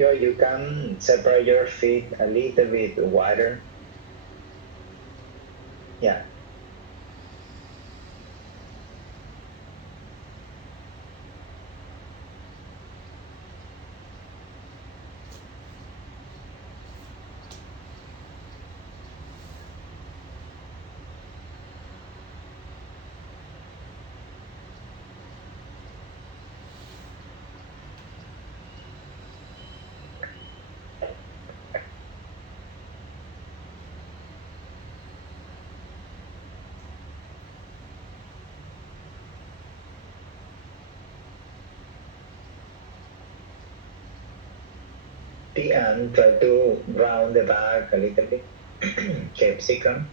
You can separate your feet a little bit wider. Yeah. And try to round the back a little bit. Capsicum.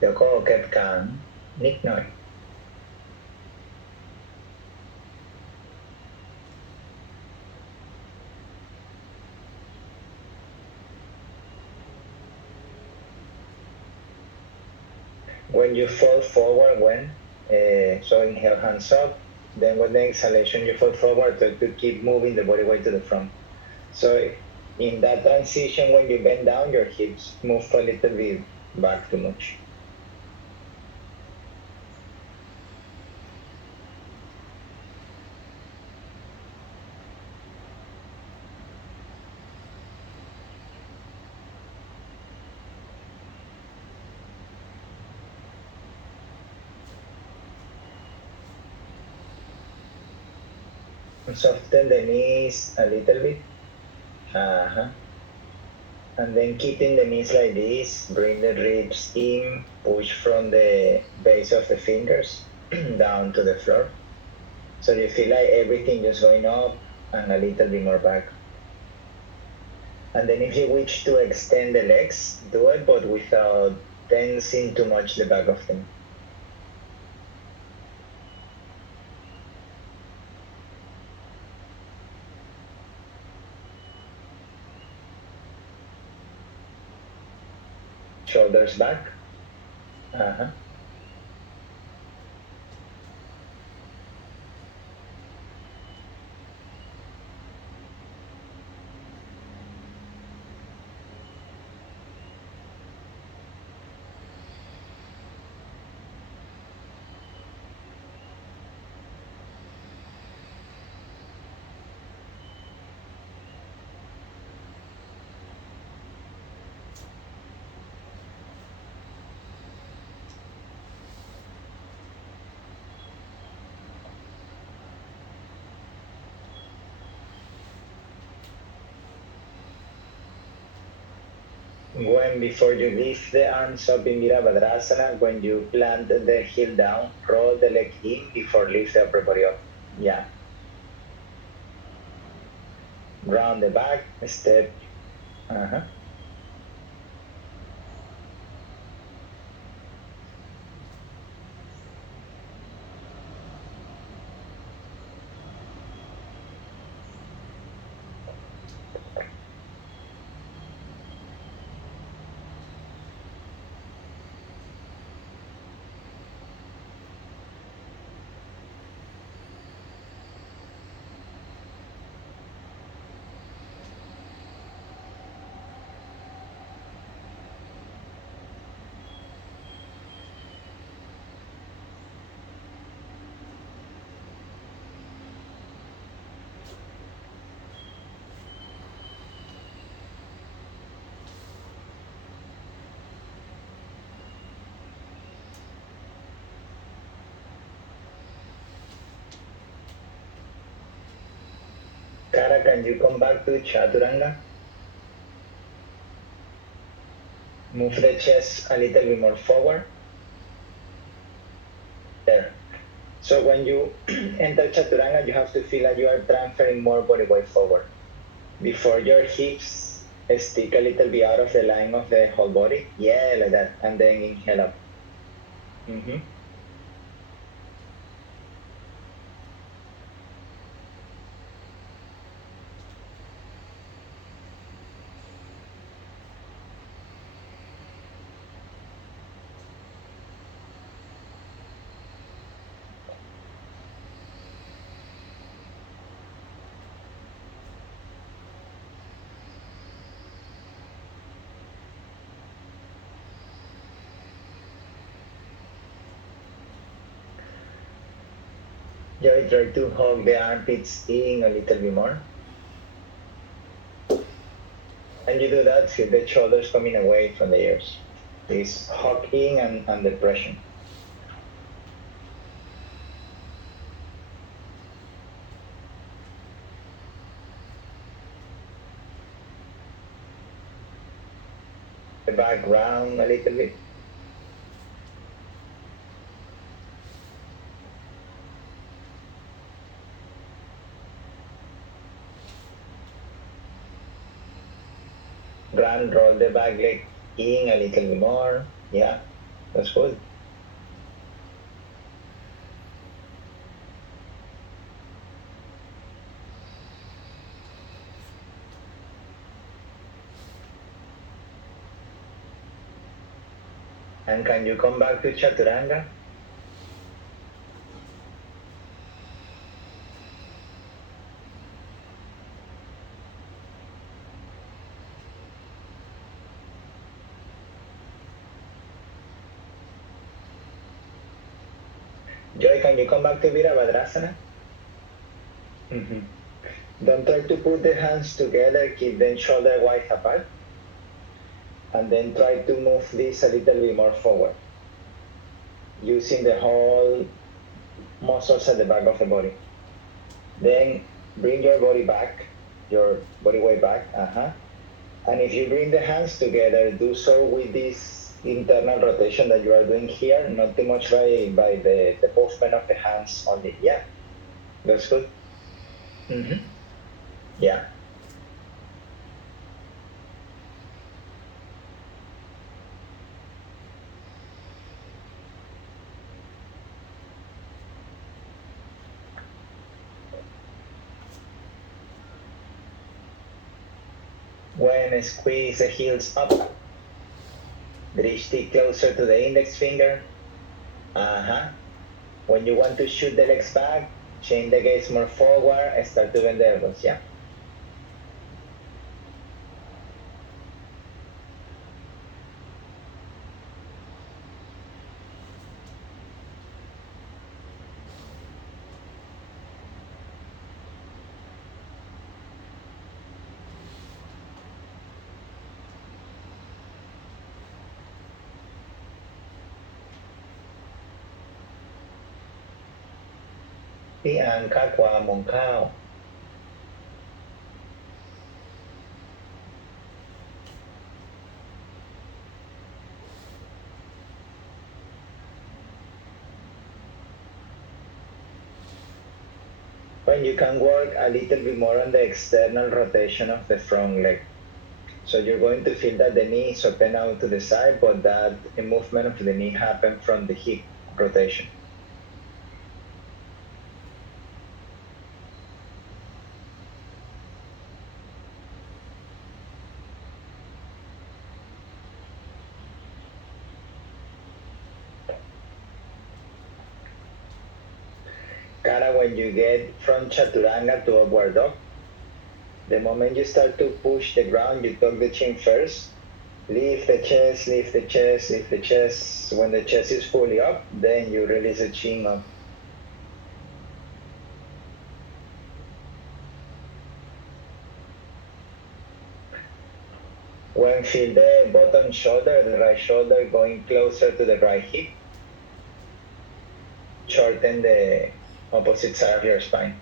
Joko can nick noi. When you fall forward, so inhale, hands up. Then with the exhalation, you fall forward to keep moving the body weight to the front. So in that transition, when you bend down, your hips move a little bit back too much. Soften the knees a little bit. Uh-huh. And then keeping the knees like this, bring the ribs in, push from the base of the fingers down to the floor. So you feel like everything just going up and a little bit more back. And then if you wish to extend the legs, do it, but without tensing too much the back of them. Shoulders back. Uh-huh. When before you lift the arms up in Virabhadrasana, when you plant the heel down, roll the leg in before lift the upper body up. Yeah. Round the back, step. Uh-huh. Kara, can you come back to Chaturanga? Move the chest a little bit more forward. There. So when you enter Chaturanga, you have to feel like you are transferring more body weight forward. Before your hips stick a little bit out of the line of the whole body. Yeah, like that. And then inhale up. Mm-hmm. Joy, try to hug the armpits in a little bit more. And you do that, feel the shoulders coming away from the ears. This hug in and depression. The back round a little bit. Roll the back leg in a little bit more. Yeah, that's good. And can you come back to Chaturanga? Joy, can you come back to Virabhadrasana? Mm-hmm. Don't try to put the hands together, keep them shoulder wide apart. And then try to move this a little bit more forward, using the whole muscles at the back of the body. Then bring your body back, your body weight back. And if you bring the hands together, do so with this internal rotation that you are doing here, not too much by the movement of the hands only. Yeah, that's good. Mm-hmm. Yeah. When I squeeze the heels up, drishti closer to the index finger. When you want to shoot the legs back, change the gaze more forward and start to bend the elbows. Yeah. Pianka kwa mongkao. When you can work a little bit more on the external rotation of the front leg. So you're going to feel that the knee is open out to the side, but that the movement of the knee happens from the hip rotation. Kara, when you get from Chaturanga to Upward Dog, the moment you start to push the ground, you tuck the chin first. Lift the chest, lift the chest, lift the chest. When the chest is fully up, then you release the chin up. When feel the bottom shoulder, the right shoulder going closer to the right hip, shorten the opposite side of your spine.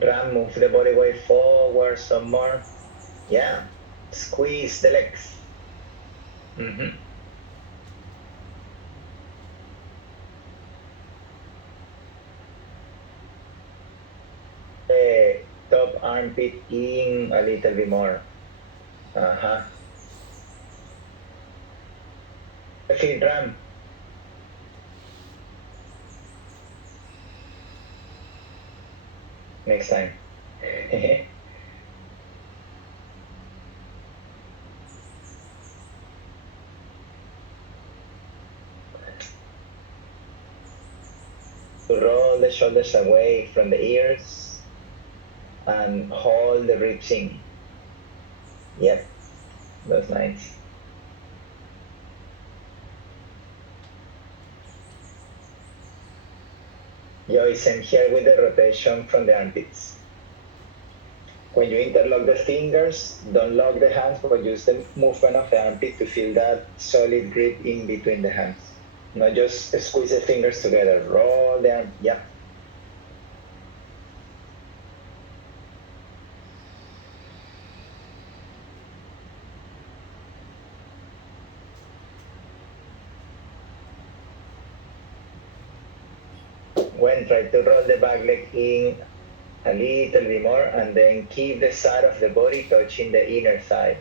Ram, move the body weight forward some more. Yeah. Squeeze the legs. Mm-hmm. The top armpit in a little bit more. Feet Ram. Next time. to roll the shoulders away from the ears and hold the ribs in. Yep, that's nice. Joyce, I'm here with the rotation from the armpits. When you interlock the fingers, don't lock the hands, but use the movement of the armpit to feel that solid grip in between the hands. Not just squeeze the fingers together. Roll the arm. Yeah. When try to roll the back leg in a little bit more and then keep the side of the body touching the inner thigh.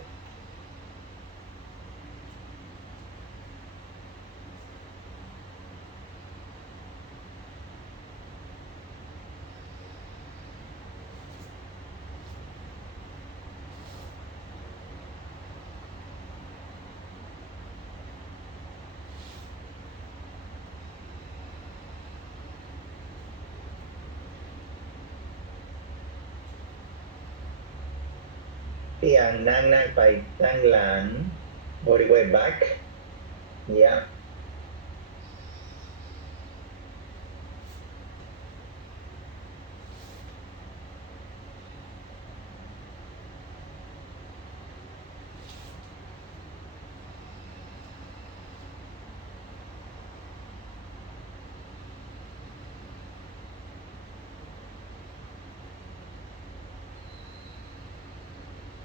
Yang nang nang pai tang lang. Body weight back. Yeah.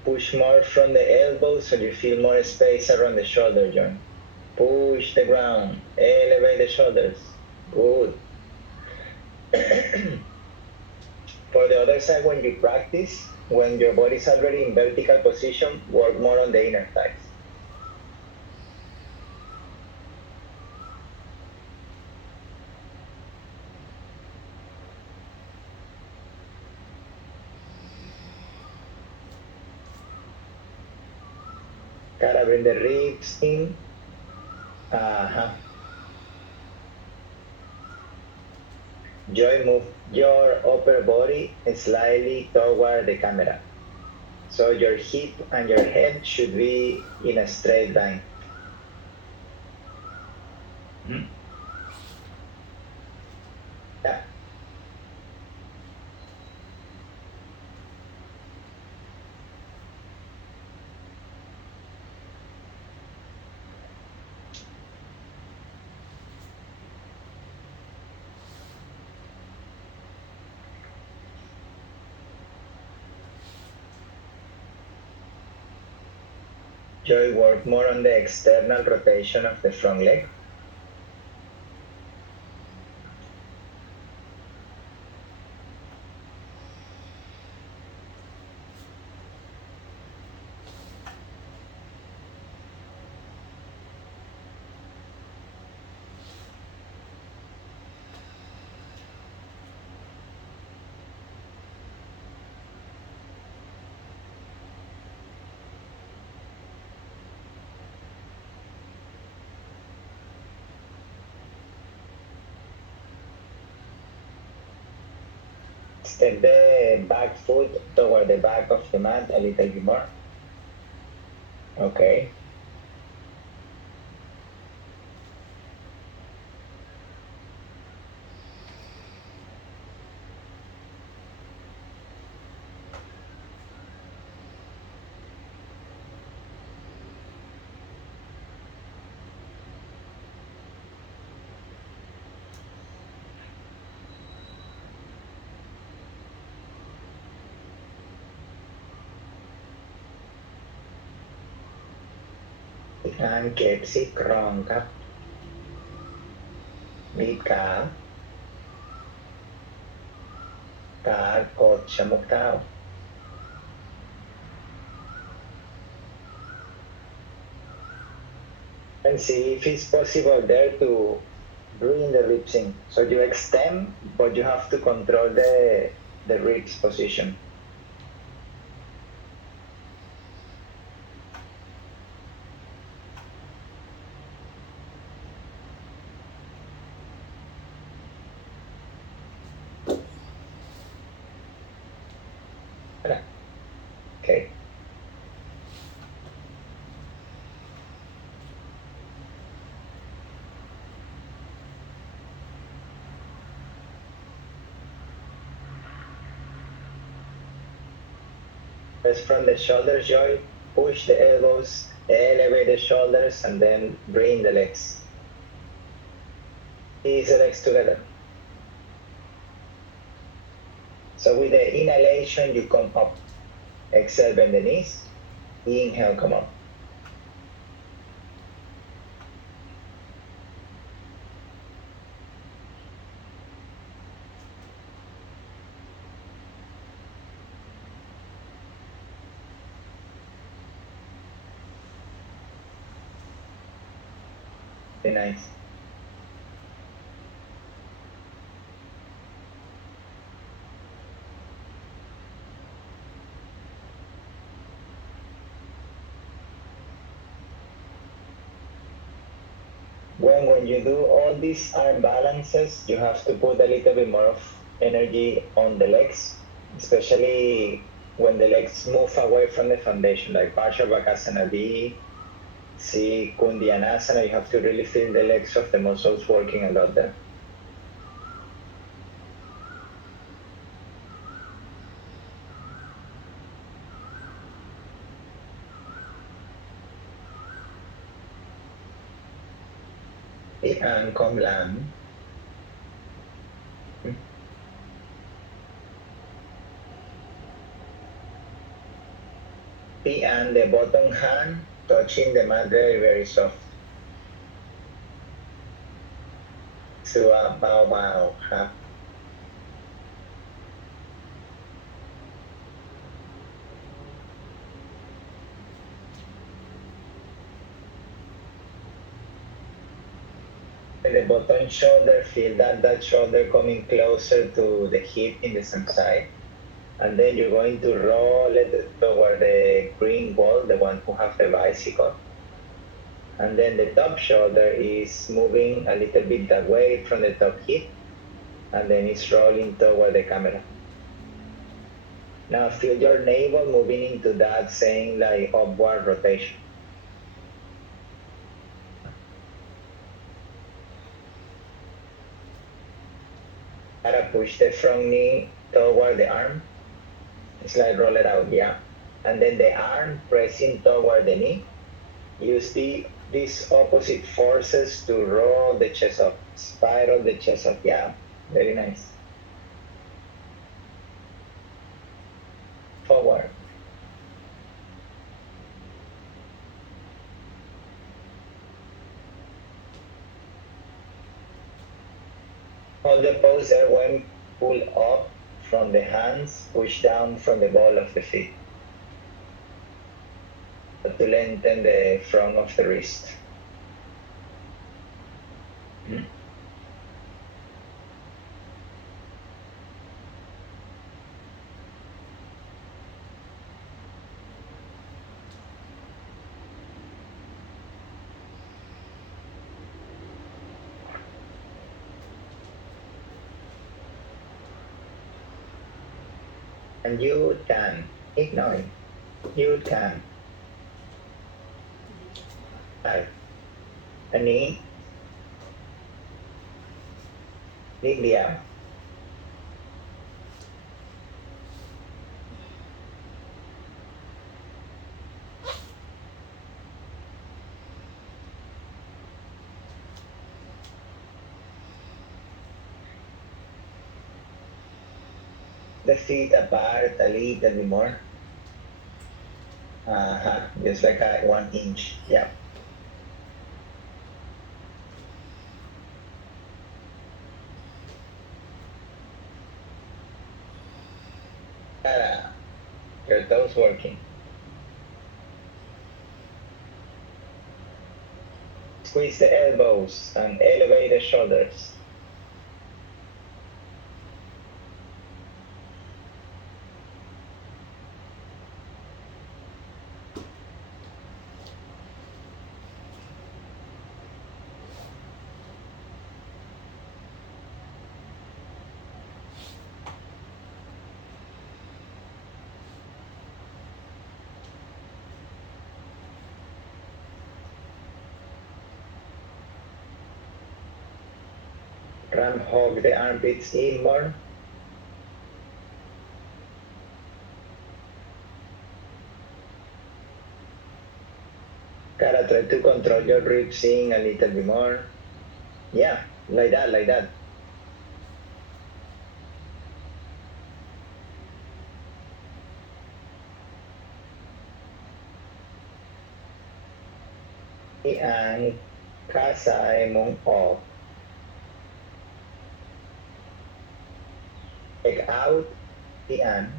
Push more from the elbows so you feel more space around the shoulder joint. Push the ground. Elevate the shoulders. Good. For the other side, when you practice, when your body is already in vertical position, work more on the inner thighs. Gotta bring the ribs in. Uh-huh. Joy, move your upper body slightly toward the camera. So your hip and your head should be in a straight line. Hmm? Yeah. Joy, work more on the external rotation of the front leg. Step the back foot toward the back of the mat a little bit more. Okay.งานเก็บซี่โครงครับบีบขากดชะมุกเท้า and see if it's possible there to bring the ribs in. So you extend, but you have to control the ribs position. First from the shoulder joint, push the elbows, elevate the shoulders, and then bring the legs. Ease the legs together. So with the inhalation, you come up. Exhale, bend the knees. Inhale, come up. Very nice. When you do all these arm balances, you have to put a little bit more of energy on the legs, especially when the legs move away from the foundation, like Parshavakasana B, C, Kundyanasana. You have to really feel the legs of the muscles working a lot there. And come land. And the bottom hand touching the mat very, very soft. Sua bao bao. The bottom shoulder, feel that shoulder coming closer to the hip in the same side. And then you're going to roll it toward the green wall, the one who have the bicycle. And then the top shoulder is moving a little bit away from the top hip, and then it's rolling toward the camera. Now feel your navel moving into that same like upward rotation. Gotta push the front knee toward the arm. It's like roll it out, yeah. And then the arm pressing toward the knee. Use these opposite forces to roll the chest up, spiral the chest up, yeah. Very nice. Forward. Hold the pose there when pull up from the hands, push down from the ball of the feet. To lengthen the front of the wrist. And you can ignore it. You can. Right. A knee. Libya. The feet apart a little bit more. Just like a 1 inch. Yeah. Your toes working. Squeeze the elbows and elevate the shoulders. Ram hug the armpits inward. Gotta try to control your ribs in a little bit more. Yeah, like that, like that. Ang kasay mong off. Take out iyan.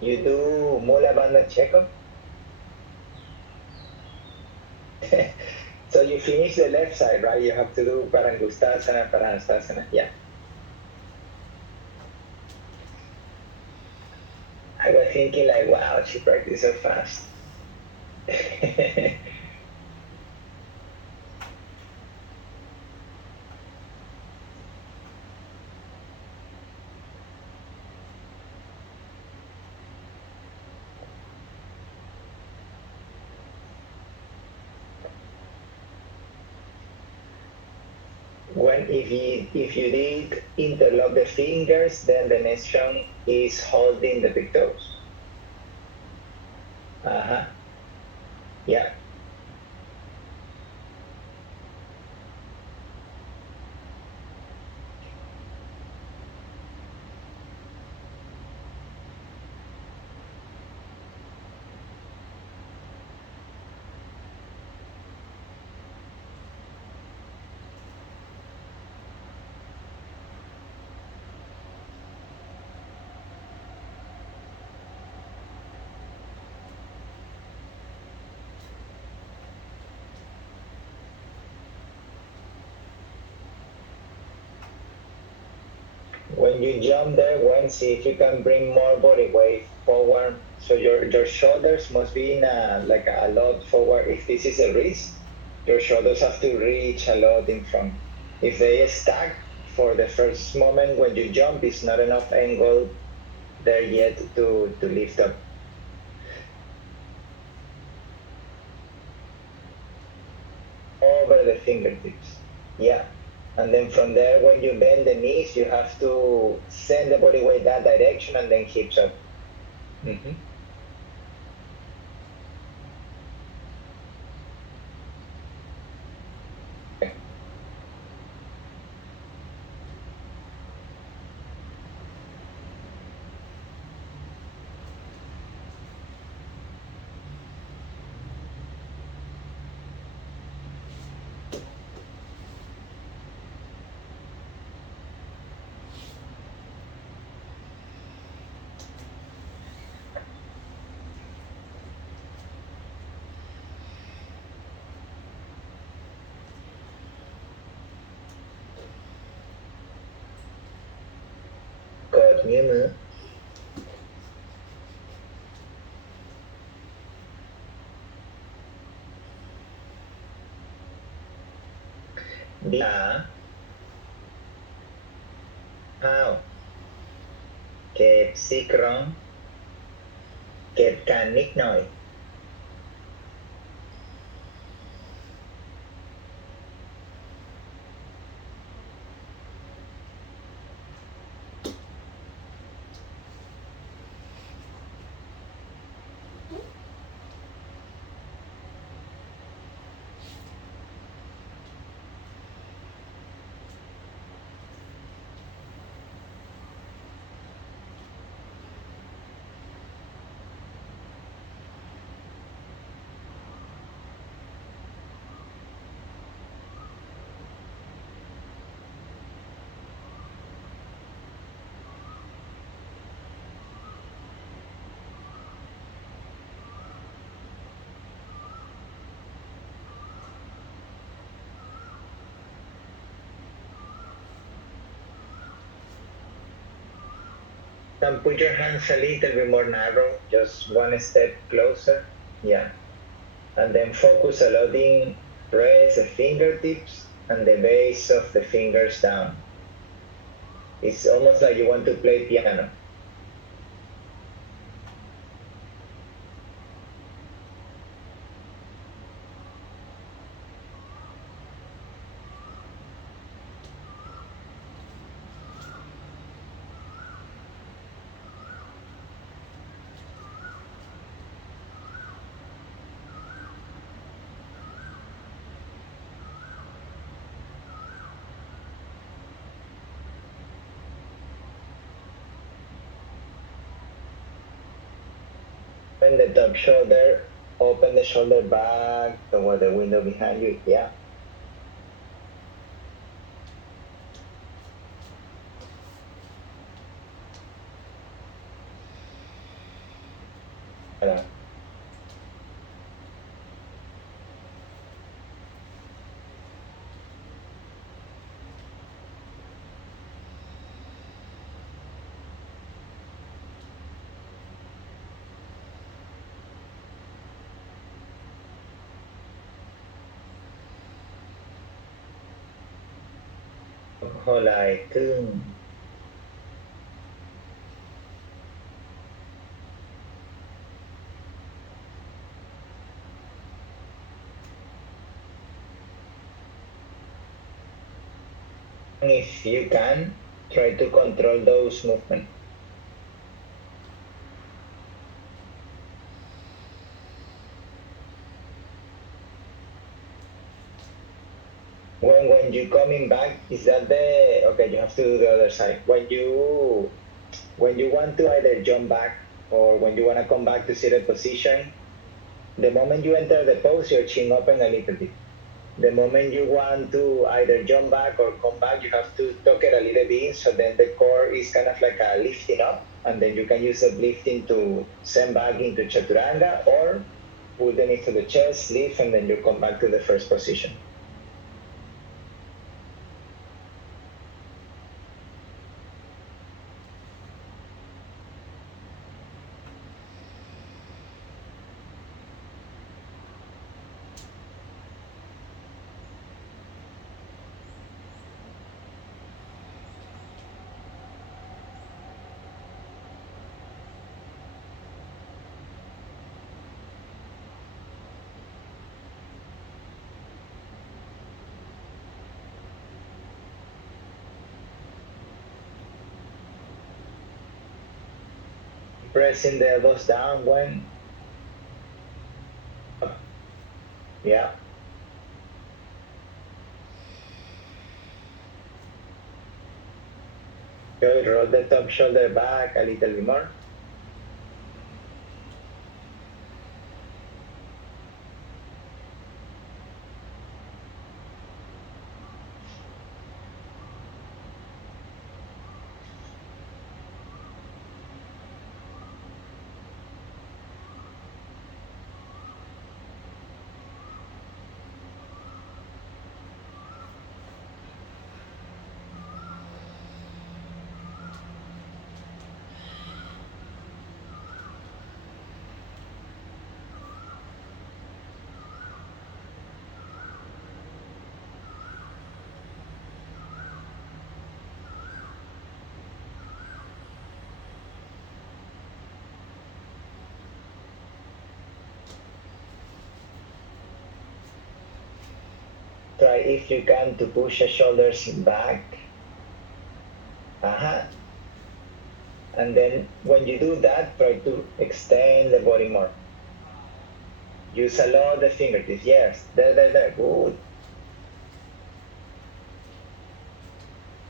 You do mula bandang checkup. So you finish the left side, right? You have to do Parangustasana, Parahastasana. Yeah. I was thinking like, wow, she practiced so fast. When if you did interlock the fingers, then the next one is holding the big toes. Uh-huh. Yeah. When you jump there, once see if you can bring more body weight forward. So your shoulders must be in like a lot forward. If this is a wrist, your shoulders have to reach a lot in front. If they stack for the first moment when you jump, it's not enough angle there yet to lift up. Over the fingertips. Yeah. And then from there, when you bend the knees, you have to send the body weight that direction and then hips up. Mm-hmm. Cột nghĩa nữa. Đã. How? เก็บซี่โครงเก็บกันนิดหน่อย Then put your hands a little bit more narrow, just one step closer. Yeah. And then focus a lot in press the fingertips and the base of the fingers down. It's almost like you want to play piano. Open the top shoulder, open the shoulder back toward the window behind you. Yeah. Voilà. Hold like if you can, try to control those movements. When you coming back, is that the okay? You have to do the other side. When you want to either jump back or when you want to come back to seated position, the moment you enter the pose, your chin open a little bit. The moment you want to either jump back or come back, you have to tuck it a little bit so then the core is kind of like a lifting up, and then you can use that lifting to send back into chaturanga or put them into the chest, lift, and then you come back to the first position. Pressing the elbows down when yeah. Good. Roll the top shoulder back a little bit more. Try if you can to push the shoulders back. Uh-huh. And then when you do that, try to extend the body more. Use a lot the fingertips. Yes. There. Good.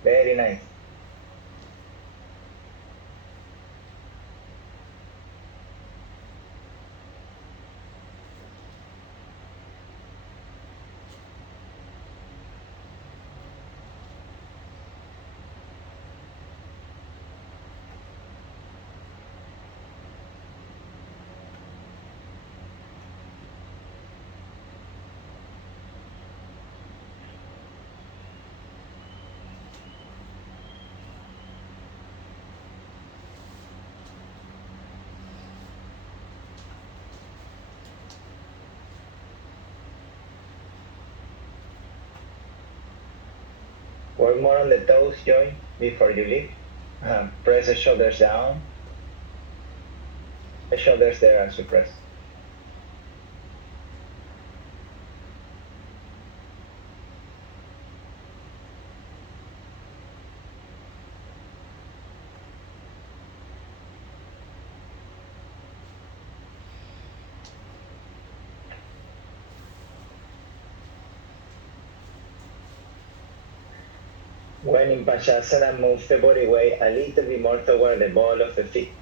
Very nice. Work more on the toes, Joy, before you lift. Press the shoulders down. The shoulders there as you press. When in Pachasana, move the body weight a little bit more toward the ball of the feet.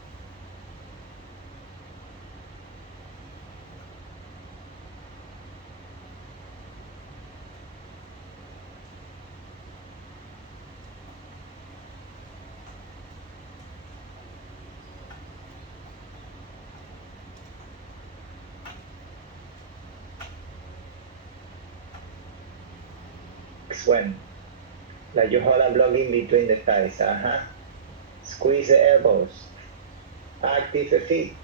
When like you hold a block in between the thighs. Squeeze the elbows. Active the feet.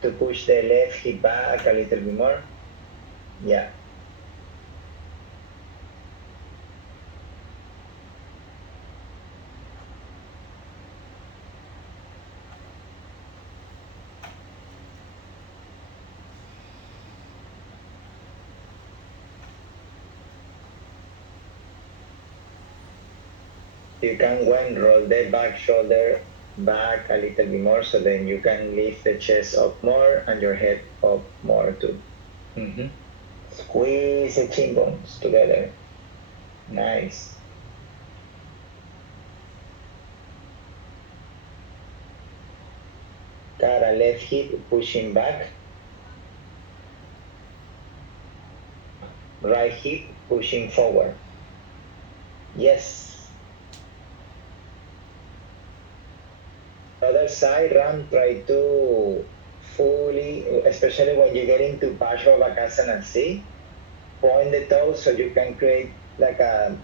To push the left hip back a little bit more. Yeah. You can roll the back shoulder back a little bit more, so then you can lift the chest up more and your head up more too. Squeeze the chin bones together. Nice. Cara, left hip pushing back. Right hip pushing forward. Yes. Other side, Ram, try to fully, especially when you get into Parshva C, point the toes so you can create like a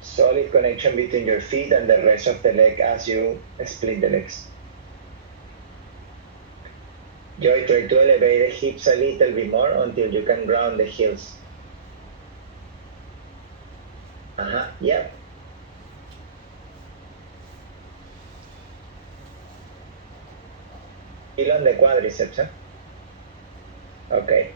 solid connection between your feet and the rest of the leg as you split the legs. Joy, try to elevate the hips a little bit more until you can ground the heels. Yeah. Feel on the quadriceps, huh? Okay.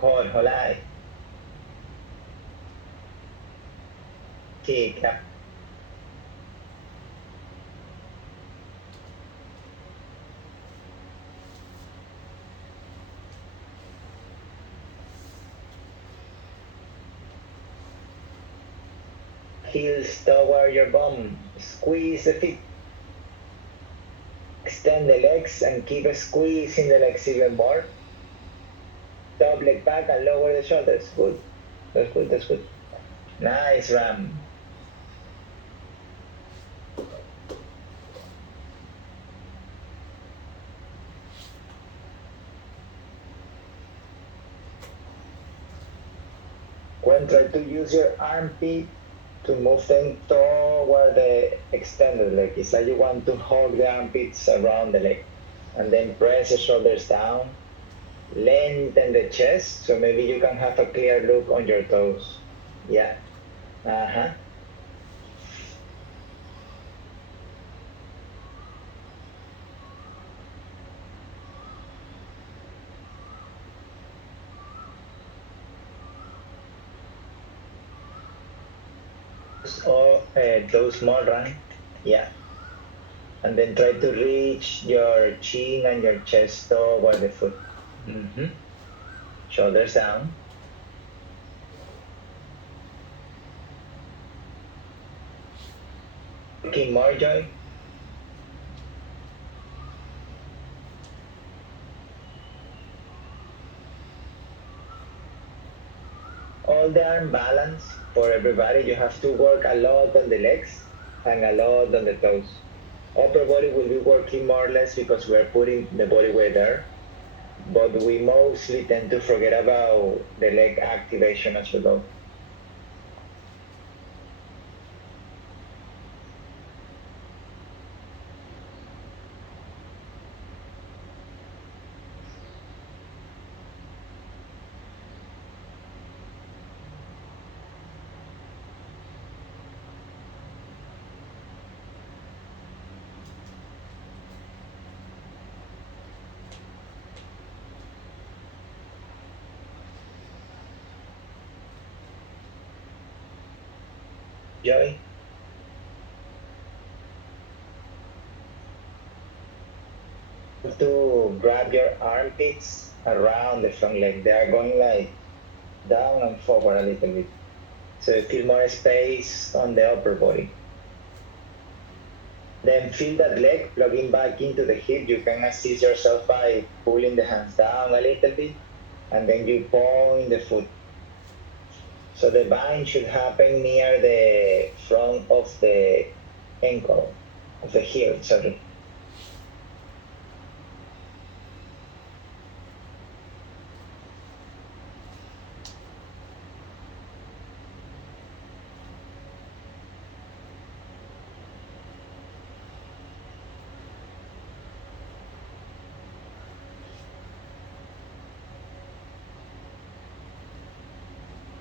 Hold lại. Thì heels toward your bum. Squeeze the feet. Extend the legs and keep squeezing the legs even more. Top leg back and lower the shoulders. Good. That's good. That's good. Nice, Ram. When try to use your armpit to move them toward the extended leg. It's like you want to hug the armpits around the leg. And then press the shoulders down. Lengthen the chest so maybe you can have a clear look on your toes. Yeah. Or those more run. Yeah. And then try to reach your chin and your chest toward the foot. Shoulders down. Looking more, Joy. All the arm balance for everybody. You have to work a lot on the legs and a lot on the toes. Upper body will be working more or less because we're putting the body weight there. but we mostly tend to forget about the leg activation as we go. Joey? To grab your armpits around the front leg. They are going like down and forward a little bit. So you feel more space on the upper body. Then feel that leg plugging back into the hip. You can assist yourself by pulling the hands down a little bit, and then you point the foot. So the bind should happen near the front of the ankle, of the heel, sorry.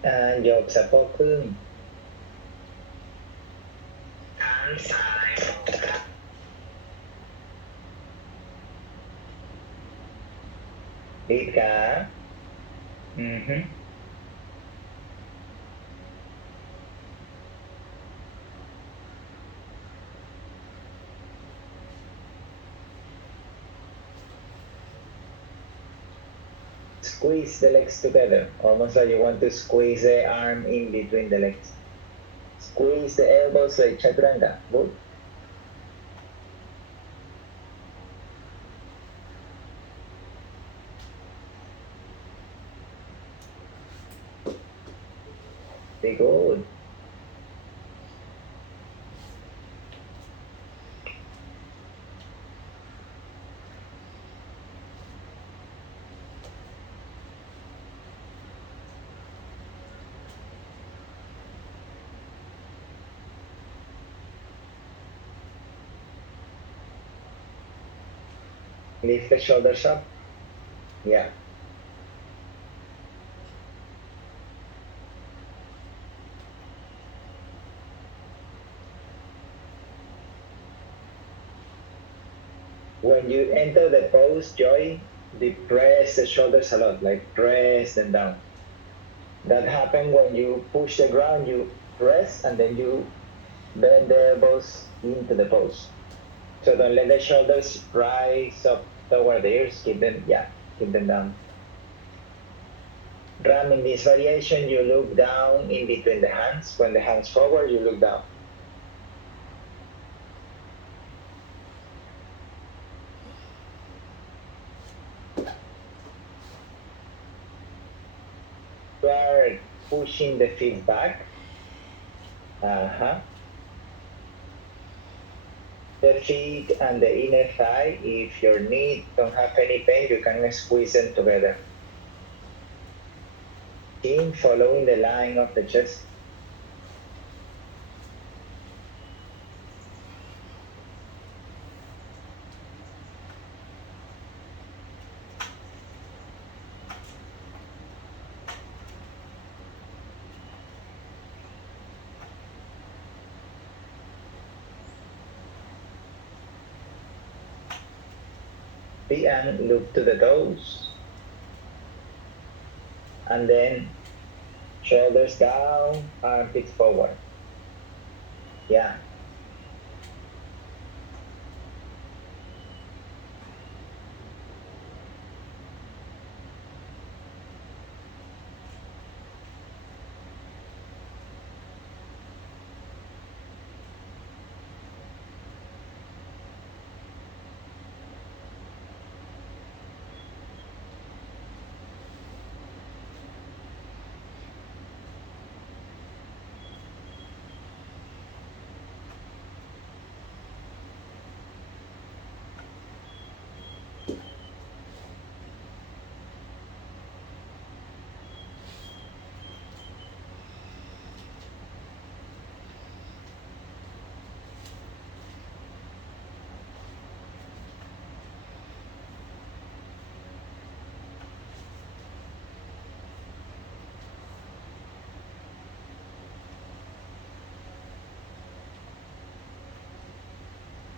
And ยกสะโพกขึ้นข้างซ้ายโฟกัสดีดขา Mm-hmm. Squeeze the legs together, almost like you want to squeeze the arm in between the legs. Squeeze the elbows like chaturanga. Good. Very good. Lift the shoulders up. Yeah. When you enter the pose, Joy, depress the shoulders a lot, like press them down. That happens when you push the ground, you press, and then you bend the elbows into the pose. So don't let the shoulders rise up toward the ears. Keep them down. Ram, in this variation, you look down in between the hands. When the hands forward, you look down. You are pushing the feet back. The feet and the inner thigh, if your knee don't have any pain, you can squeeze them together. Chin following the line of the chest. And look to the toes. And then shoulders down, armpits forward. Yeah.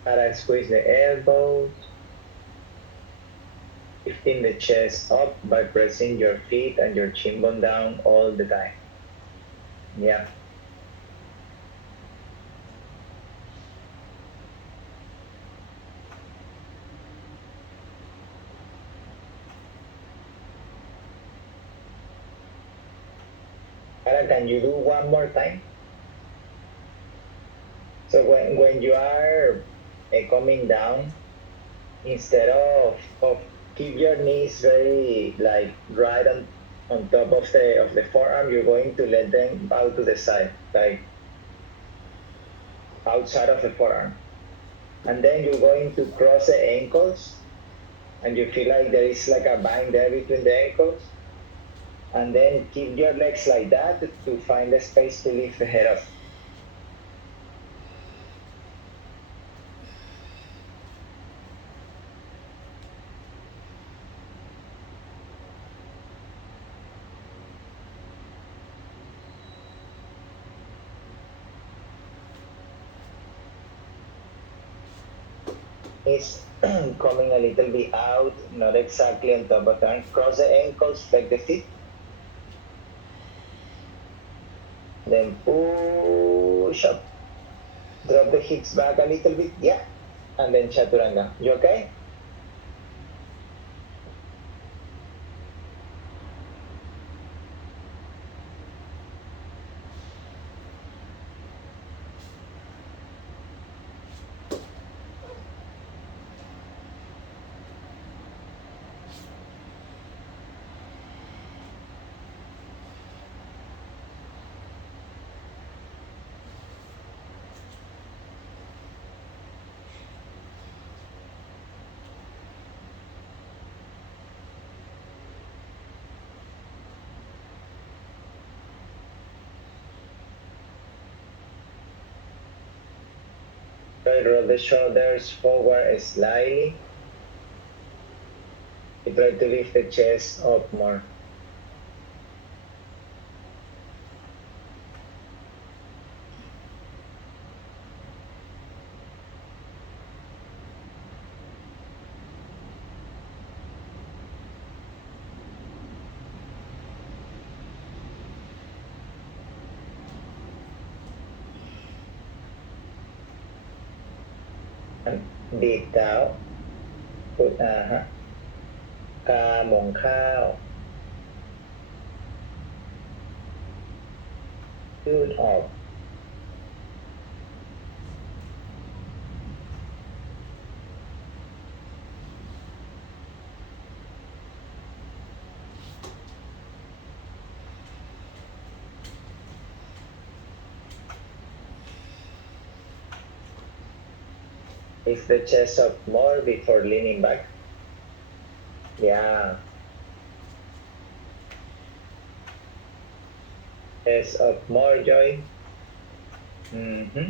Para squeeze the elbows. Lifting the chest up by pressing your feet and your chin bone down all the time. Yeah. Para, can you do one more time? So when you are coming down, instead of keep your knees very like right on top of the forearm, you're going to let them out to the side, like outside of the forearm. And then you're going to cross the ankles, and you feel like there is like a bind there between the ankles. And then keep your legs like that to find the space to lift the head up. Knees coming a little bit out, not exactly on top of the arm. Cross the ankles, flex the feet. Then push up. Drop the hips back a little bit. Yeah. And then chaturanga. You okay? Roll the shoulders forward slightly. You try to lift the chest up more. And deep down. Put, กาหมงข้าว ยืดออก Lift the chest up more before leaning back. Yeah. Chest up more, Joy. Mm-hmm.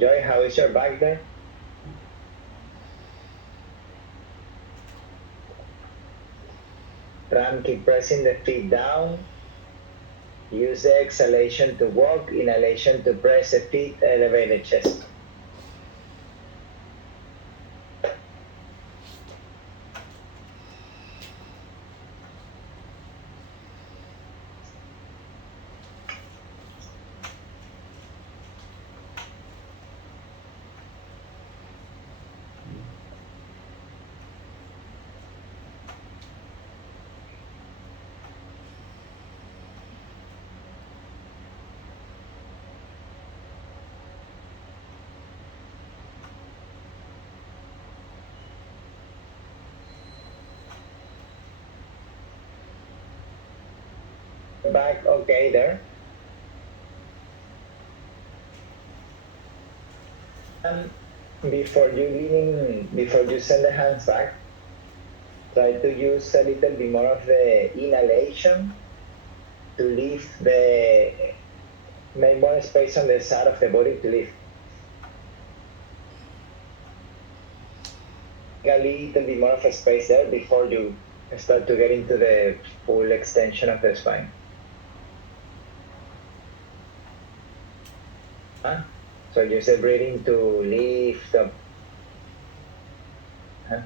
Joy, how is your back there? Ram, keep pressing the feet down. Use the exhalation to walk, inhalation to press the feet, elevate the chest. Back okay there. And before you send the hands back, try to use a little bit more of the inhalation to lift make more space on the side of the body to lift. A little bit more of a space there before you start to get into the full extension of the spine. Huh? So use the breathing to lift up. Huh?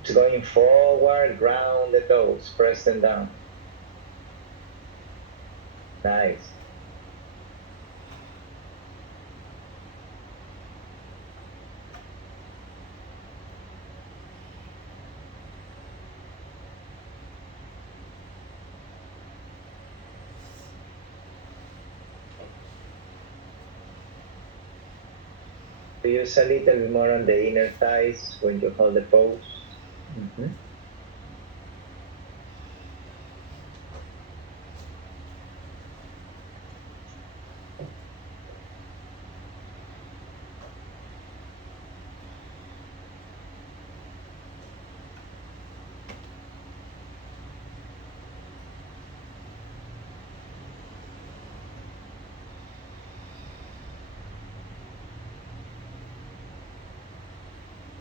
It's going forward, ground the toes, press them down. Nice. Use a little bit more on the inner thighs when you hold the pose. Mm-hmm.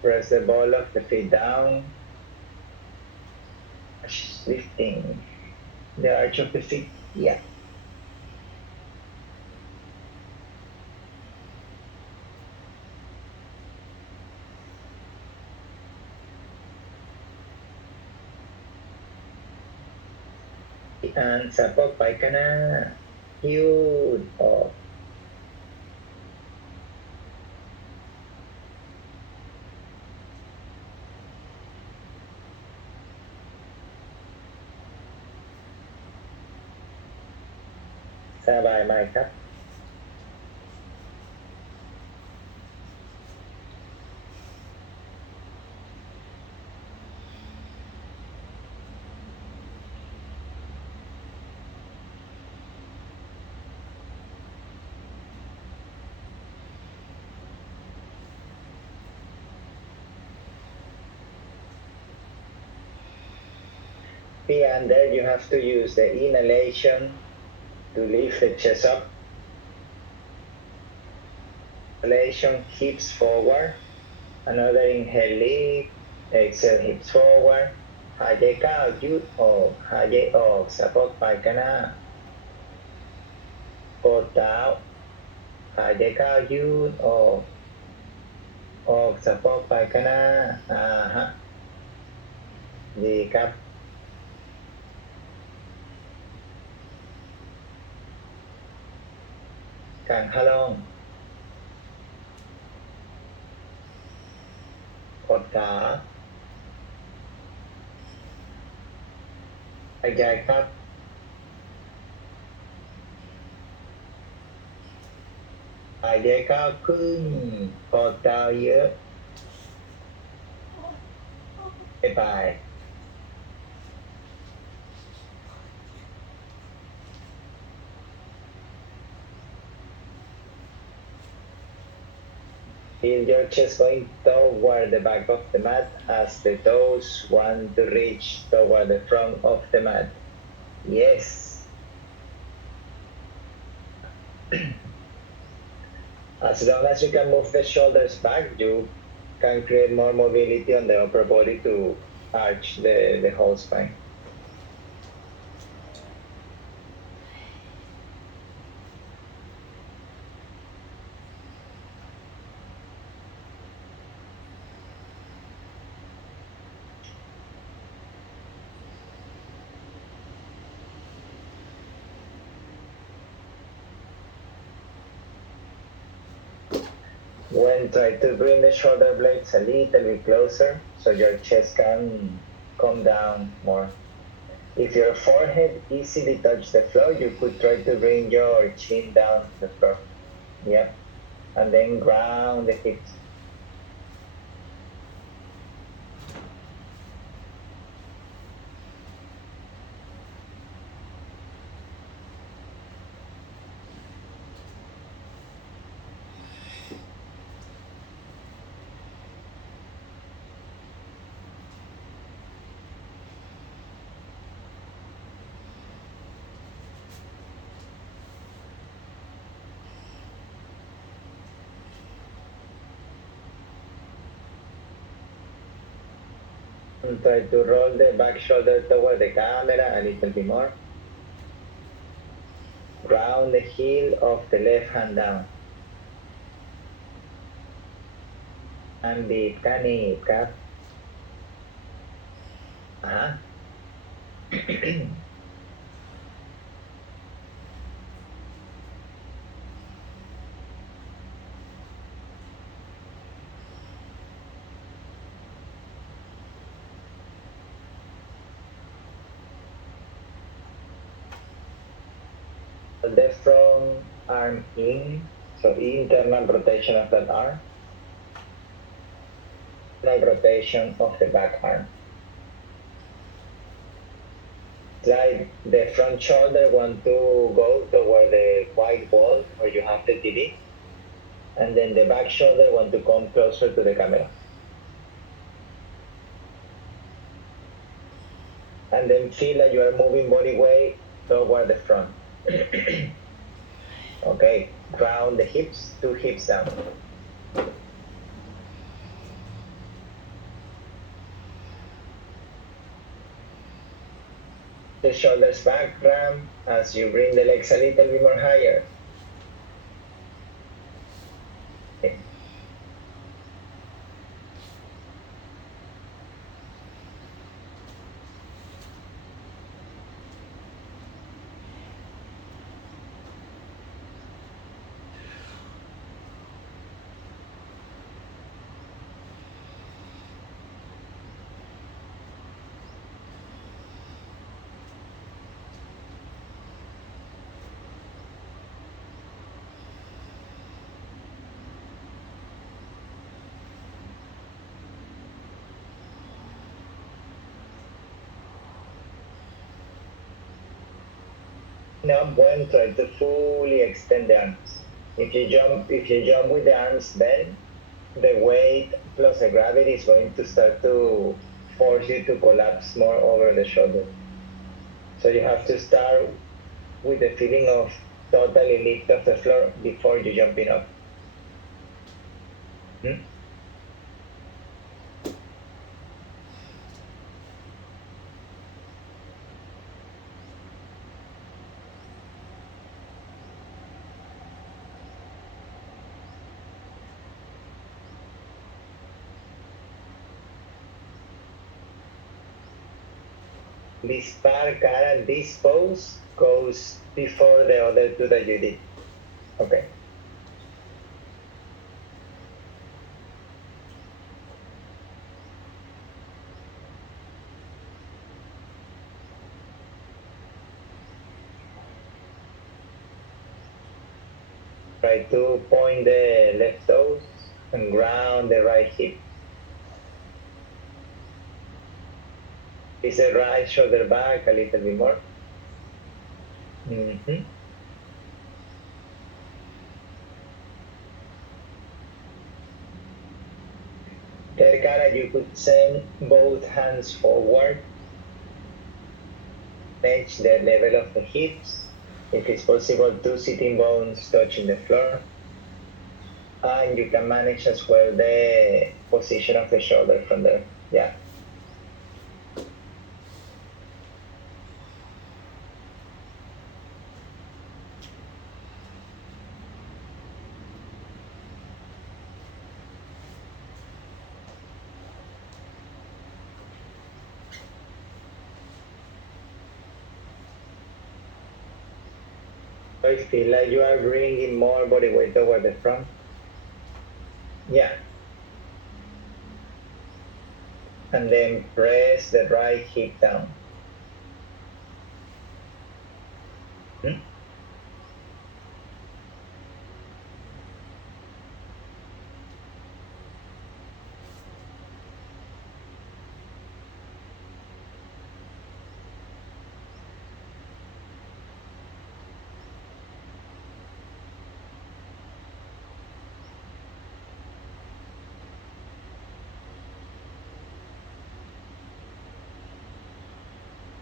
Press the ball of the feet down, lifting the arch of the feet. Yeah. And Sapok Paikana. Cute. Oh. Sabay maiครับ And there you have to use the inhalation to lift the chest up. Inhalation, hips forward. Another inhale, lift. Exhale, hips forward. Hãy cao chút ổ, hãy ổ, Sapok Paikana. Cột áo. Hãy cao chút ổ. Ổ, Sapok Paikana. Ha. ดีครับกางขาลงกดขาหายใจครับหายใจเข้าขึ้นกดดาวเยอะบ๊ายบาย Feel your chest going toward the back of the mat as the toes want to reach toward the front of the mat. Yes. As long as you can move the shoulders back, you can create more mobility on the upper body to arch the whole spine. When try to bring the shoulder blades a little bit closer so your chest can come down more. If your forehead easily touches the floor, you could try to bring your chin down to the floor. Yep. And then ground the hips. And try to roll the back shoulder toward the camera a little bit more. Ground the heel of the left hand down. And beat, canip, cap. Uh-huh. The front arm in, so internal rotation of that arm, external rotation of the back arm. It's like the front shoulder want to go toward the white wall where you have the TV, and then the back shoulder want to come closer to the camera. And then feel that you are moving body weight toward the front. Okay, ground the hips, 2 hips down. The shoulders back, ram, as you bring the legs a little bit more higher. Okay. Now when try to fully extend the arms. If you jump with the arms bent, the weight plus the gravity is going to start to force you to collapse more over the shoulder. So you have to start with the feeling of totally lift off the floor before you jumping up. Hmm? This part, Karen, this pose goes before the other two that you did. Okay. Try to point the left toes and ground the right hip. Is the right shoulder back a little bit more. Mm-hmm. Terkara, you could send both hands forward, match the level of the hips. If it's possible, 2 sitting bones touching the floor. And you can manage as well the position of the shoulder from there. Yeah. I feel like you are bringing more body weight toward the front. Yeah. And then press the right hip down. Hmm?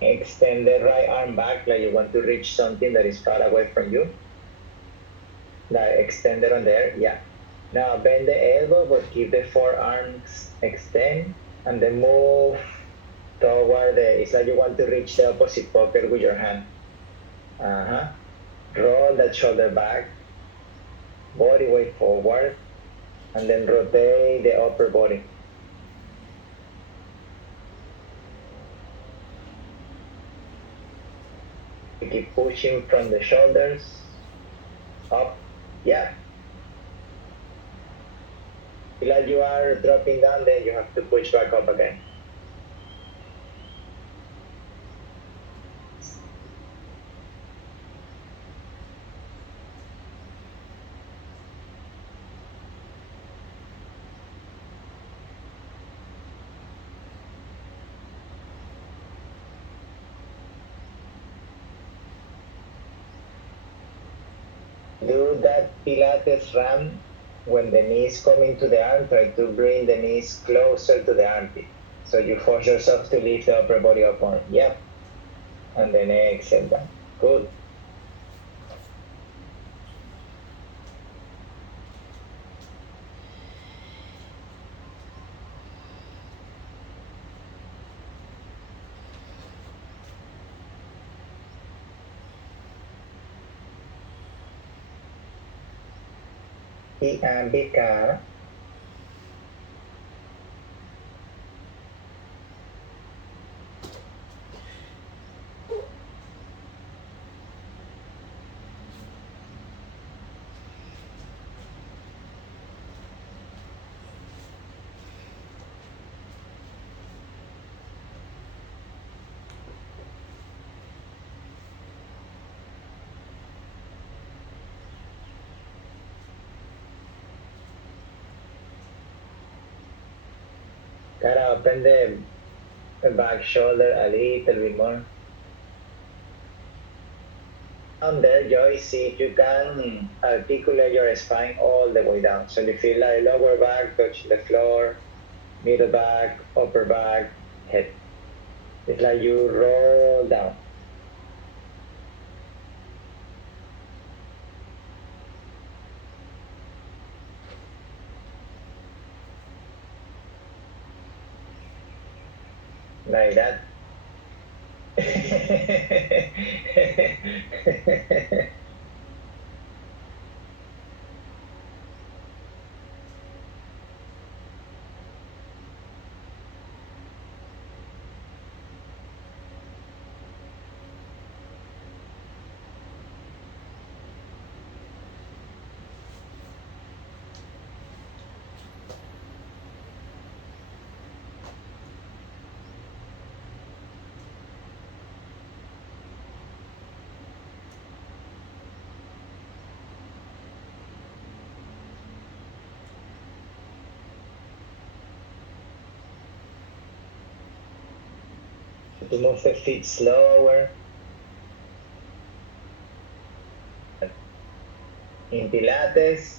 Extend the right arm back like you want to reach something that is far away from you. Like extend it on there, yeah. Now bend the elbow, but keep the forearms extend, and then move toward it's like you want to reach the opposite pocket with your hand. Uh-huh. Roll that shoulder back, body weight forward, and then rotate the upper body. You keep pushing from the shoulders up. Yeah. Like you are dropping down, then you have to push back up again. Do that Pilates run when the knees come into the arm. Try to bring the knees closer to the armpit. So you force yourself to lift the upper body up on. Yeah. And then exhale down. Good. Bika. Gotta open the back shoulder a little bit more. Down there, Joyce, see if you can articulate your spine all the way down. So you feel like lower back touch the floor, middle back, upper back, head. It's like you roll down. Like that. To move the feet slower. In Pilates,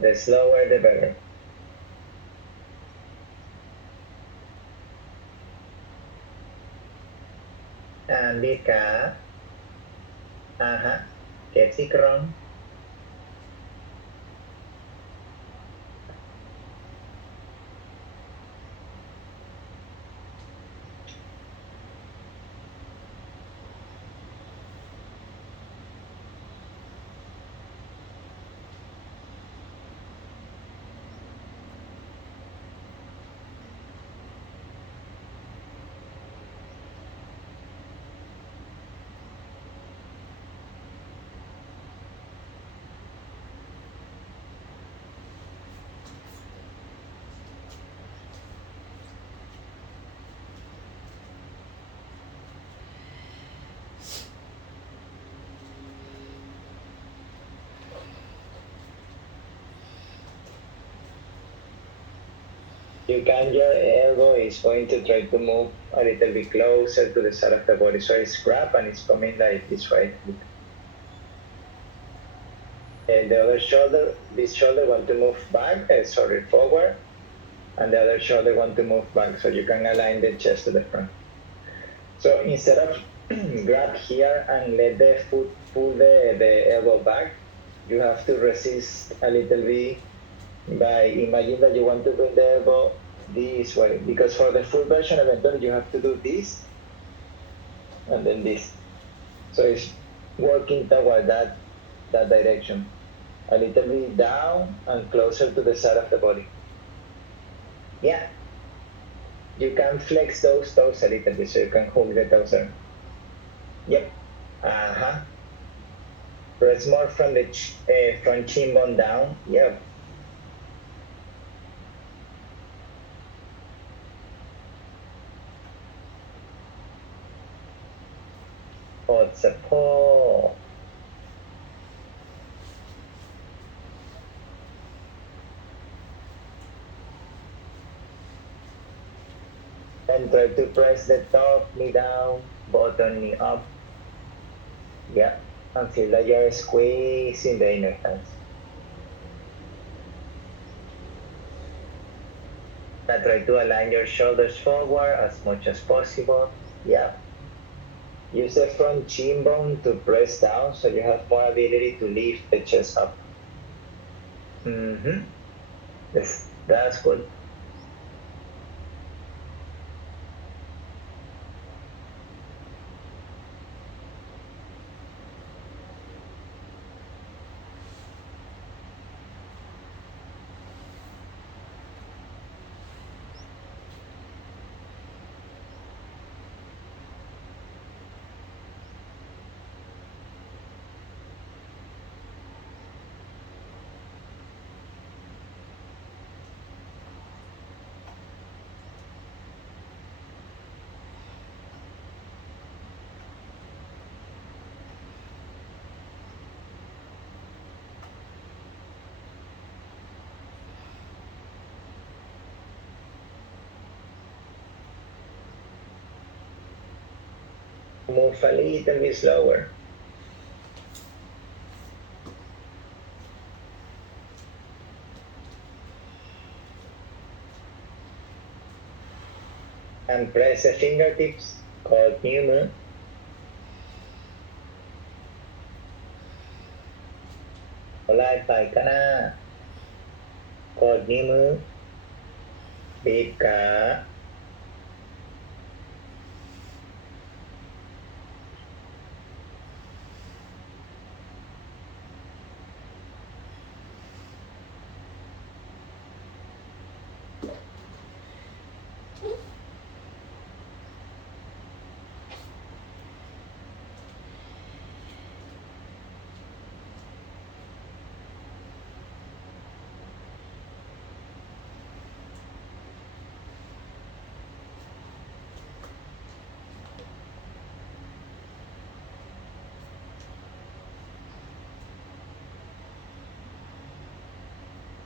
the slower the better. Andika. Aha. Keksikron. You can, your elbow is going to try to move a little bit closer to the side of the body. So it's grab and it's coming like this, right? And the other shoulder, this shoulder want to move back, forward. And the other shoulder want to move back. So you can align the chest to the front. So instead of grab here and let the foot pull the elbow back, you have to resist a little bit by imagine that you want to bring the elbow this way, because for the full version eventually you have to do this and then this. So it's working toward that direction. A little bit down and closer to the side of the body. Yeah. You can flex those toes a little bit so you can hook the toes there. Yep. Uh-huh. Press more from the front chin bone down. Yep. Hold support. And try to press the top knee down, bottom knee up. Yeah. And feel that you're squeezing the inner thighs. Now try to align your shoulders forward as much as possible. Yeah. Use the front chin bone to press down so you have more ability to lift the chest up. Mm-hmm. That's good. Move a little bit slower. And press the fingertips, called new moon. Olay pai ka na. Called new moon. Beep ka.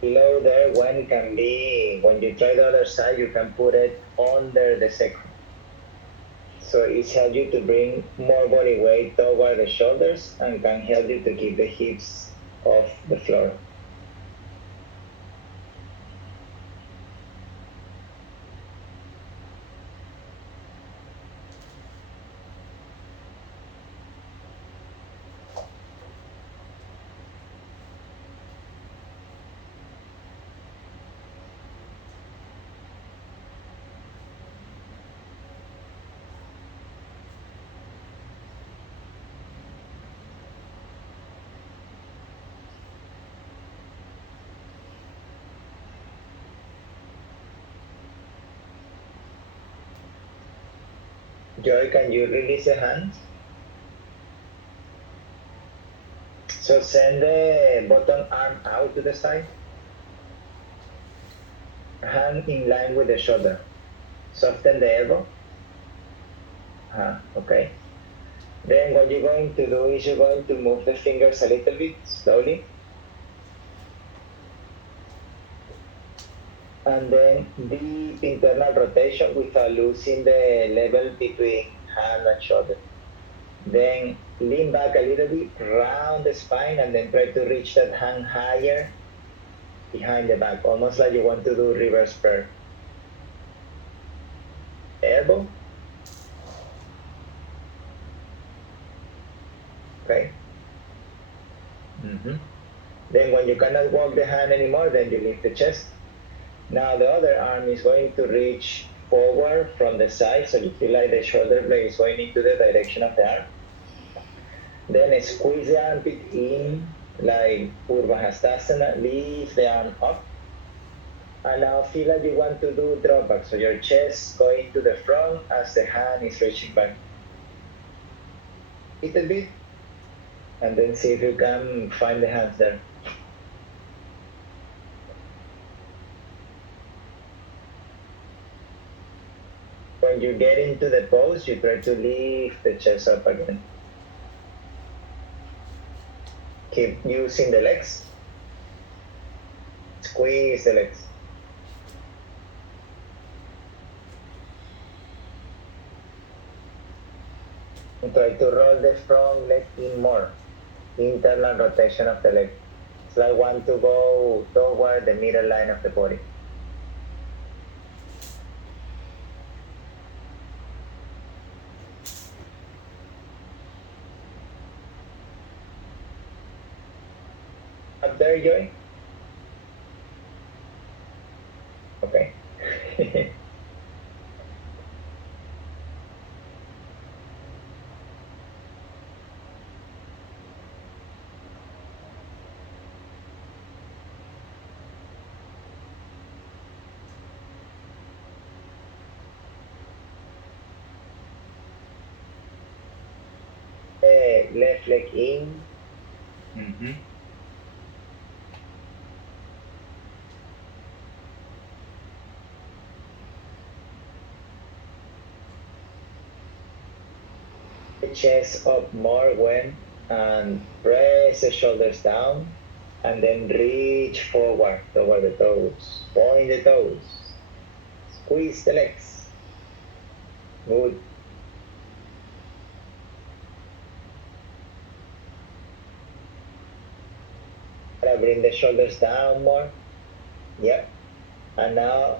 Below there, one can be, when you try the other side, you can put it under the sacrum. So it helps you to bring more body weight toward the shoulders and can help you to keep the hips off the floor. Joy, can you release the hands? So send the bottom arm out to the side. Hand in line with the shoulder. Soften the elbow. Okay. Then what you're going to do is you're going to move the fingers a little bit slowly. And then deep internal rotation without losing the level between hand and shoulder. Then lean back a little bit, round the spine, and then try to reach that hand higher behind the back, almost like you want to do reverse prayer. Elbow. Okay. Mm-hmm. Then when you cannot walk the hand anymore, then you lift the chest. Now the other arm is going to reach forward from the side, so you feel like the shoulder blade is going into the direction of the arm. Then squeeze the armpit in, like Urdhva Hastasana, lift the arm up. And now feel like you want to do drop back, so your chest going to the front as the hand is reaching back. Little bit, and then see if you can find the hands there. When you get into the pose, you try to lift the chest up again. Keep using the legs. Squeeze the legs. And try to roll the front leg in more. Internal rotation of the leg. It's like want to go toward the middle line of the body. Up there, Joy? Okay. Left leg in. Mm-hmm. The chest up more when, and press the shoulders down, and then reach forward toward the toes. Point the toes. Squeeze the legs. Good. Bring the shoulders down more. Yep. And now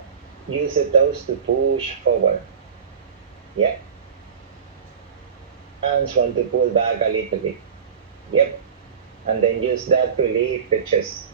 use the toes to push forward. Yep. Hands want to pull back a little bit. Yep. And then use that to lift the chest.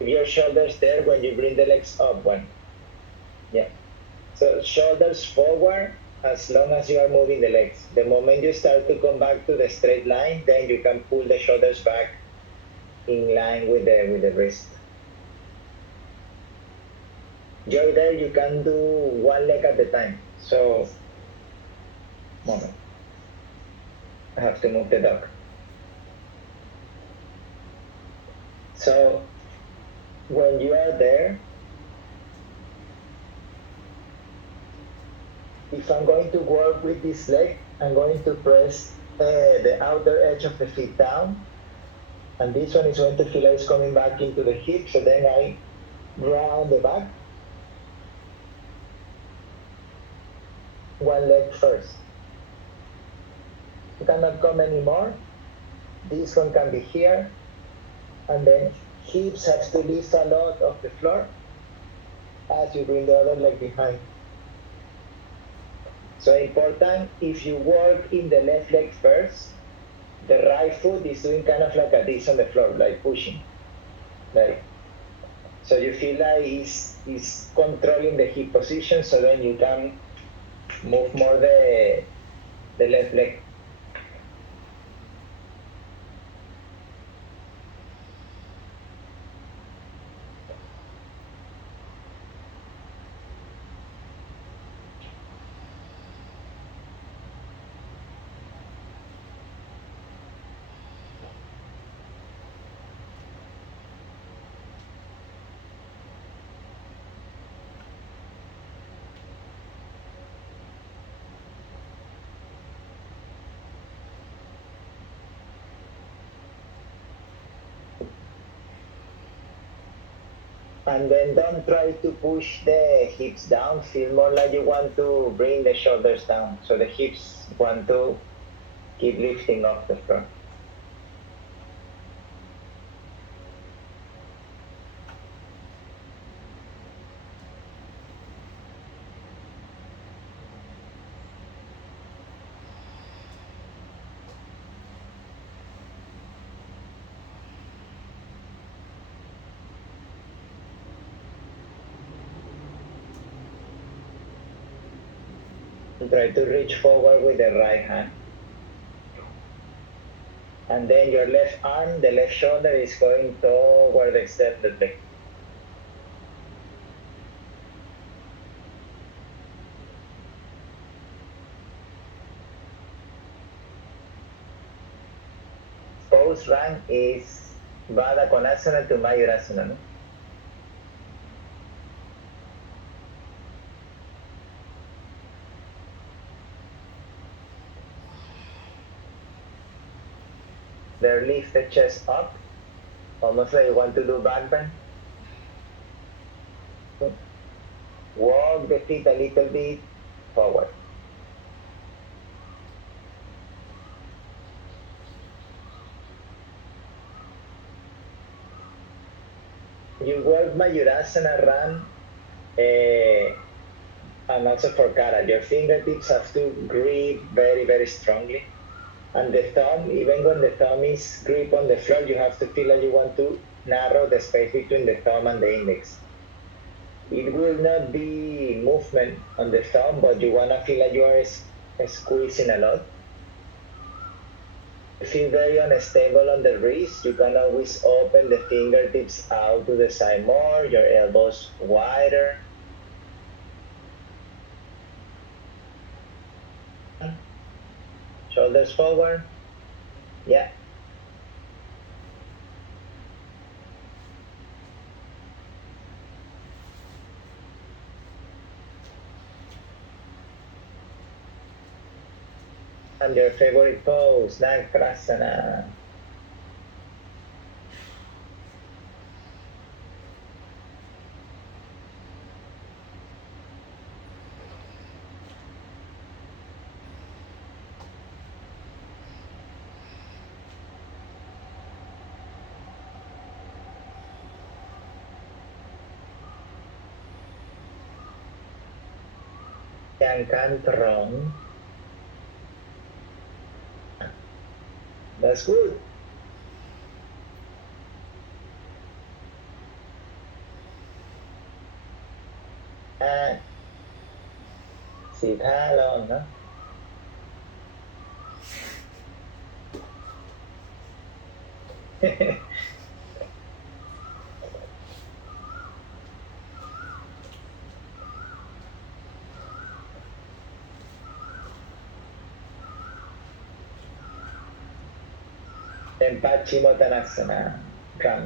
Your shoulders there when you bring the legs up one. Yeah. So shoulders forward as long as you are moving the legs. The moment you start to come back to the straight line, then you can pull the shoulders back in line with the wrist. Joy, there you can do one leg at a time. So, moment. I have to move the dog. So, when you are there, if I'm going to work with this leg, I'm going to press the outer edge of the feet down, and this one is going to feel like it's coming back into the hip, so then I round the back. One leg first. You cannot come anymore. This one can be here, and then hips have to lift a lot of the floor as you bring the other leg behind. So important, if you work in the left leg first, the right foot is doing kind of like a this on the floor, like pushing. Like, so you feel like it's controlling the hip position, so then you can move more the left leg. And then don't try to push the hips down. Feel more like you want to bring the shoulders down. So the hips want to keep lifting off the floor. And try to reach forward with the right hand. And then your left arm, the left shoulder is going toward the extended leg. Pose rank is Baddha Konasana to Mayurasana. No? There, lift the chest up, almost like you want to do back bend. Walk the feet a little bit forward. You work Mayurasana run and also for Kara. Your fingertips have to grip very, very strongly. And the thumb, even when the thumb is grip on the floor, you have to feel like you want to narrow the space between the thumb and the index. It will not be movement on the thumb, but you want to feel like you are squeezing a lot. If you feel very unstable on the wrist, you can always open the fingertips out to the side more, your elbows wider. Shoulders forward. Yeah. And your favorite pose, Nagrasana. Yang Trong. That's good. And 4 ท่าลองนะ เป็นปัจฉิมตนัสสนาครั้ง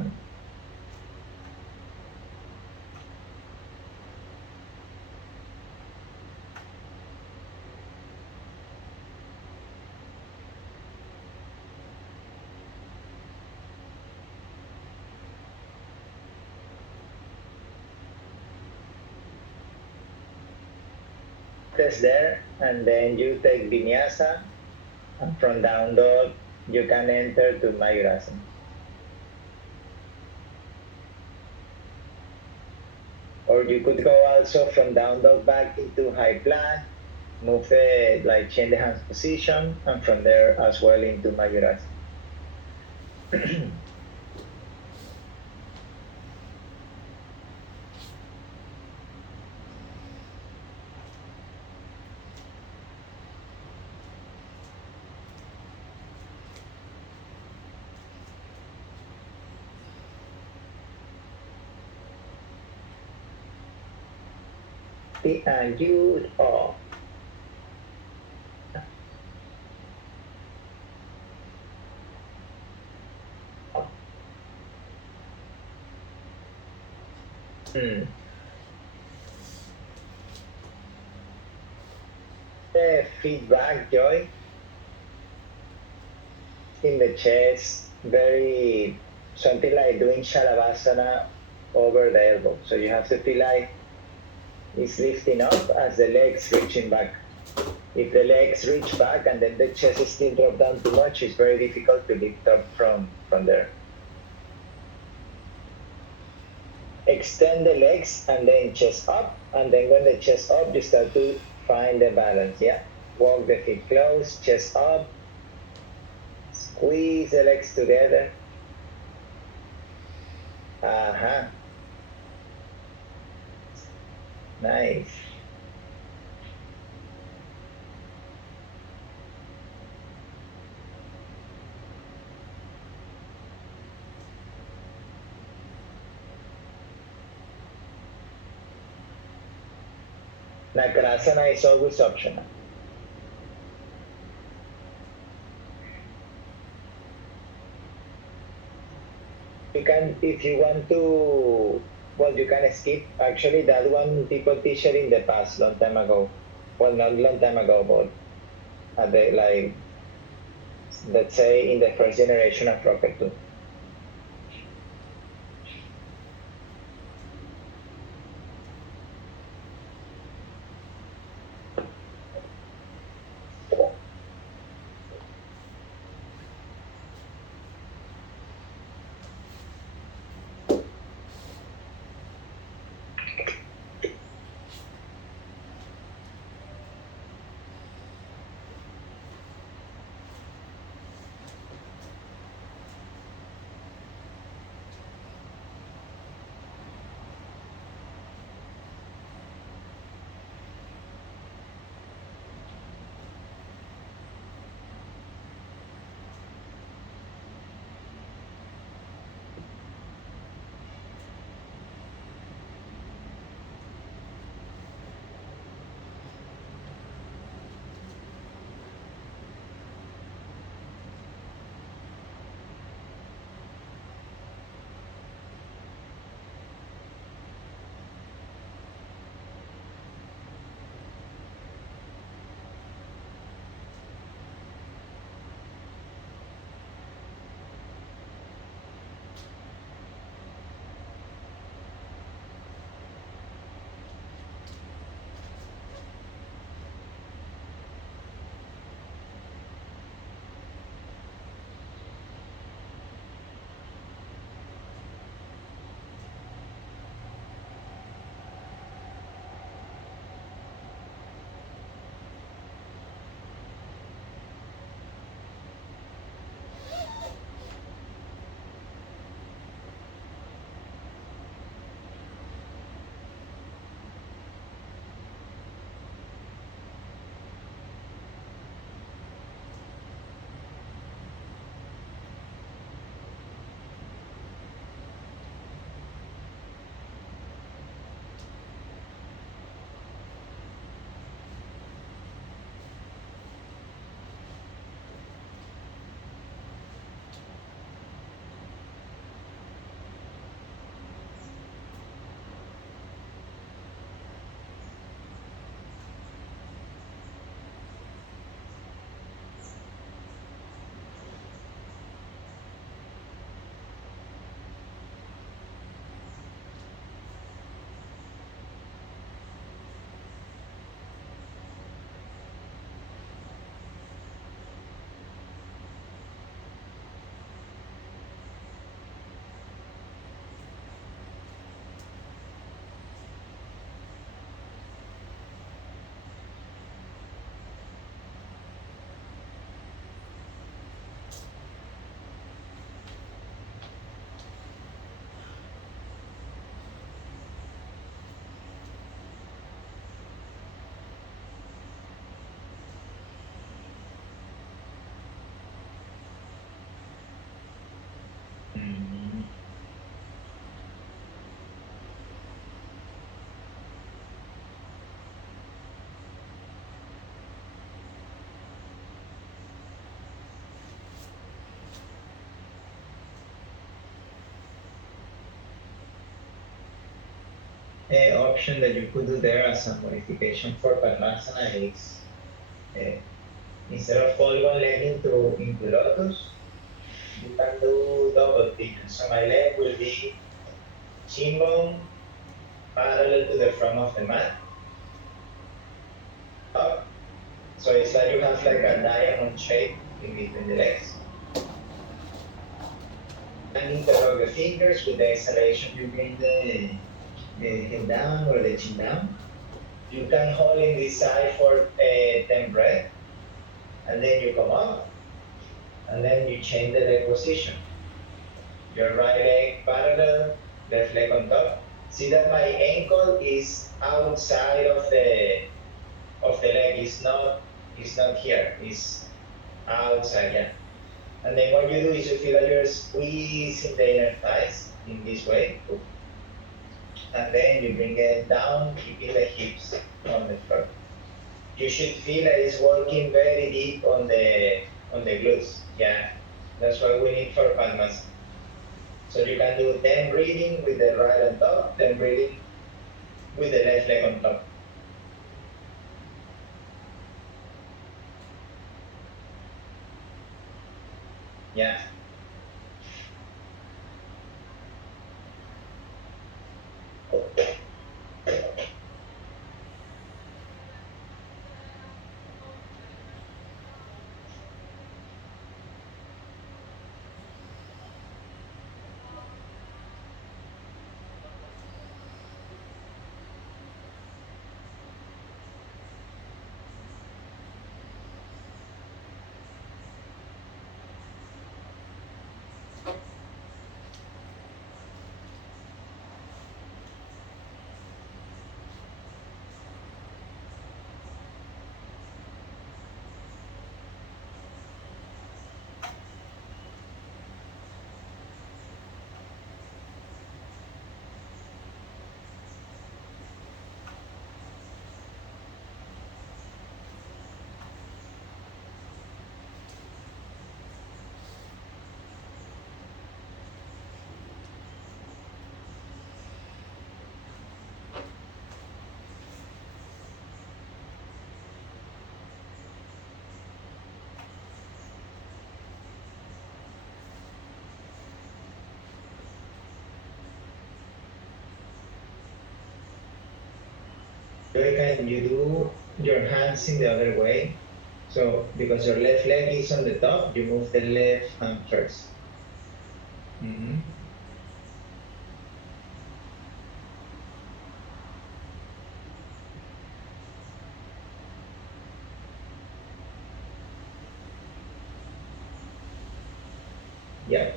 Press there, and then you take vinyasa, and from down dog you can enter to Mayurasana. Or you could go also from down dog back into high plank, move the like change the hands position, and from there as well into Mayurasana. And you off. The feedback joy in the chest, very something like doing Shalabhasana over the elbow. So you have to feel like it's lifting up as the legs reaching back. If the legs reach back and then the chest is still dropped down too much, it's very difficult to lift up from there. Extend the legs and then chest up, and then when the chest up, you start to find the balance, yeah? Walk the feet close, chest up, squeeze the legs together. Uh-huh. Nice. Nakrasana is always optional. You can, if you want to, well, you can skip. Actually, that one people teach it in the past, long time ago. Well, not long time ago, but like, let's say in the first generation of Rocket 2. Mm. An option that you could do there as a modification for Padmasana is instead of fold one leg into lotus, you can do double pigeon. So my leg will be Shin bone parallel to the front of the mat. Up. So it's like you have like a diamond shape in between the legs. And interlock the fingers with the exhalation. You bring the head down or the chin down. You can hold in this side for 10 breaths. And then you come up. And then you change the leg position. Your right leg parallel, left leg on top. See that my ankle is outside of the leg. It's not here. It's outside, yeah. And then what you do is you feel that you're squeezing the inner thighs in this way. And then you bring it down, keeping the hips on the floor. You should feel that it's working very deep on the glutes. Yeah. That's what we need for Padmas. So you can do 10 breathing with the right on top, 10 breathing with the left leg on top. Yeah. Can you do your hands in the other way? So because your left leg is on the top, you move the left hand 1st. Mm-hmm. Yeah.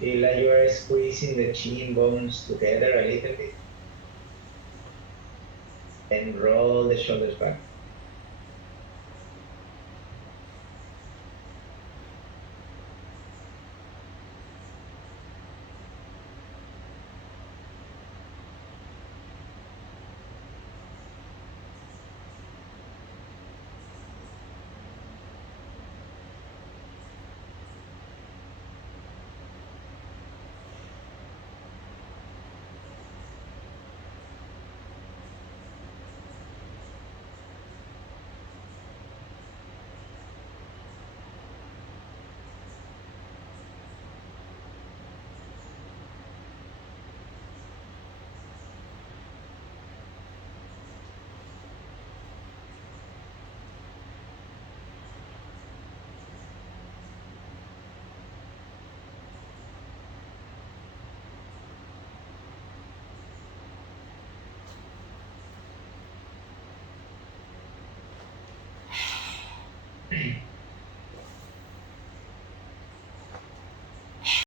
Feel like you are squeezing the chin bones together a little bit. And roll the shoulders back.